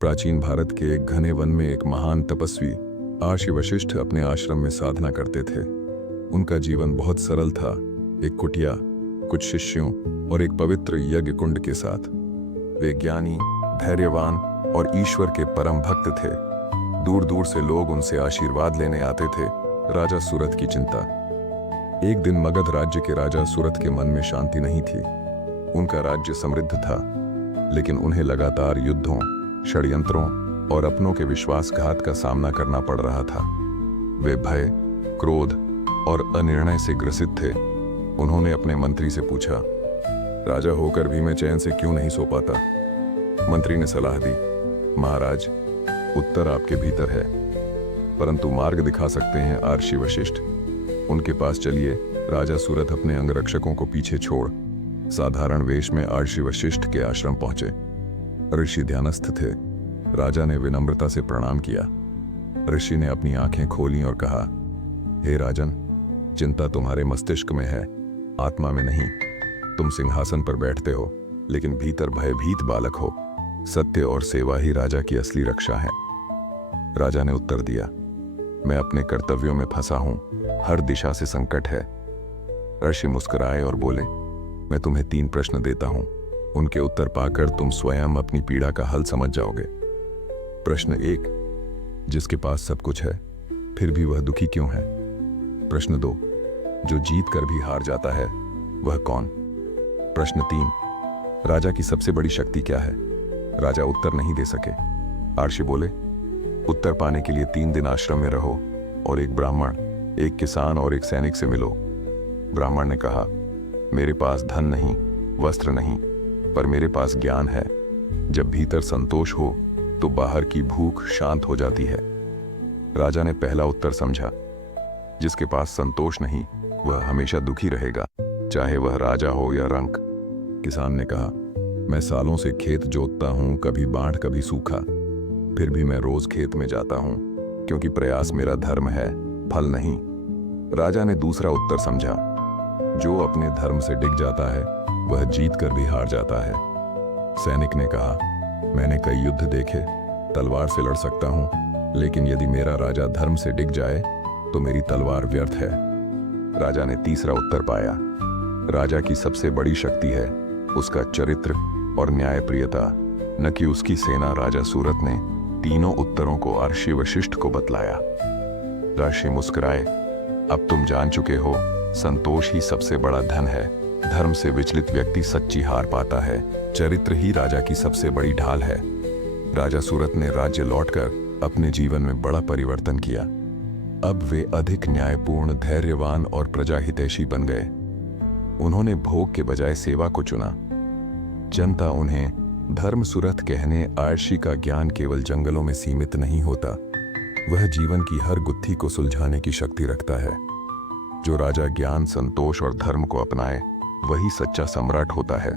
प्राचीन भारत के एक घने वन में एक महान तपस्वी आर्षि वशिष्ठ अपने आश्रम में साधना करते थे। उनका जीवन बहुत सरल था, एक कुटिया, कुछ शिष्यों और एक पवित्र यज्ञ कुंड के साथ। वे ज्ञानी, धैर्यवान और ईश्वर के परम भक्त थे। दूर दूर से लोग उनसे आशीर्वाद लेने आते थे। राजा सूरत की चिंता। एक दिन मगध राज्य के राजा सूरत के मन में शांति नहीं थी। उनका राज्य समृद्ध था, लेकिन उन्हें लगातार युद्धों, षड्यंत्रों और अपनों के विश्वासघात का सामना करना पड़ रहा था। वे भय, क्रोध और अनिर्णय से ग्रसित थे। उन्होंने अपने मंत्री से पूछा, राजा होकर भी मैं चैन से क्यों नहीं सो पाता? मंत्री ने सलाह दी, महाराज, उत्तर आपके भीतर है, परंतु मार्ग दिखा सकते हैं आर्षि वशिष्ठ। उनके पास चलिए। राजा सूरत अपने अंगरक्षकों को पीछे छोड़ साधारण वेश में आर्षि वशिष्ठ के आश्रम पहुंचे। ऋषि ध्यानस्थ थे। राजा ने विनम्रता से प्रणाम किया। ऋषि ने अपनी आंखें खोली और कहा, हे राजन, चिंता तुम्हारे मस्तिष्क में है, आत्मा में नहीं। तुम सिंहासन पर बैठते हो, लेकिन भीतर भयभीत बालक हो। सत्य और सेवा ही राजा की असली रक्षा है। राजा ने उत्तर दिया, मैं अपने कर्तव्यों में फंसा हूं, हर दिशा से संकट है। ऋषि मुस्कुराए और बोले, मैं तुम्हें 3 प्रश्न देता हूं, उनके उत्तर पाकर तुम स्वयं अपनी पीड़ा का हल समझ जाओगे। प्रश्न 1, जिसके पास सब कुछ है फिर भी वह दुखी क्यों है? प्रश्न 2, जो जीत कर भी हार जाता है वह कौन? प्रश्न 3, राजा की सबसे बड़ी शक्ति क्या है? राजा उत्तर नहीं दे सके। आर्षि बोले, उत्तर पाने के लिए 3 दिन आश्रम में रहो और एक ब्राह्मण, एक किसान और एक सैनिक से मिलो। ब्राह्मण ने कहा, मेरे पास धन नहीं, वस्त्र नहीं, पर मेरे पास ज्ञान है। जब भीतर संतोष हो तो बाहर की भूख शांत हो जाती है। राजा ने पहला उत्तर समझा, जिसके पास संतोष नहीं वह हमेशा दुखी रहेगा, चाहे वह राजा हो या रंक। किसान ने कहा, मैं सालों से खेत जोतता हूं, कभी बाढ़ कभी सूखा, फिर भी मैं रोज खेत में जाता हूं, क्योंकि प्रयास मेरा धर्म है, फल नहीं। राजा ने दूसरा उत्तर समझा, जो अपने धर्म से डिग जाता है वह जीत कर भी हार जाता है। सैनिक ने कहा, मैंने कई युद्ध देखे, तलवार से लड़ सकता हूं, लेकिन यदि मेरा राजा धर्म से डिग जाए तो मेरी तलवार व्यर्थ है। राजा ने तीसरा उत्तर पाया, राजा की सबसे बड़ी शक्ति है उसका चरित्र और न्यायप्रियता, न कि उसकी सेना। राजा सूरत ने तीनों उत्तरों को आर्षि वशिष्ठ को बतलाया। ऋषि मुस्कुराए, अब तुम जान चुके हो, संतोष ही सबसे बड़ा धन है। धर्म से विचलित व्यक्ति सच्ची हार पाता है, चरित्र ही राजा की सबसे बड़ी ढाल है। राजा सूरत ने राज्य लौटकर अपने जीवन में बड़ा परिवर्तन किया। अब वे अधिक न्यायपूर्ण, धैर्यवान और प्रजाहितैषी बन गए। उन्होंने भोग के बजाय सेवा को चुना। जनता उन्हें धर्म सूरत कहने। आर्षि का ज्ञान केवल जंगलों में सीमित नहीं होता, वह जीवन की हर गुत्थी को सुलझाने की शक्ति रखता है। जो राजा ज्ञान, संतोष और धर्म को अपनाए वही सच्चा सम्राट होता है।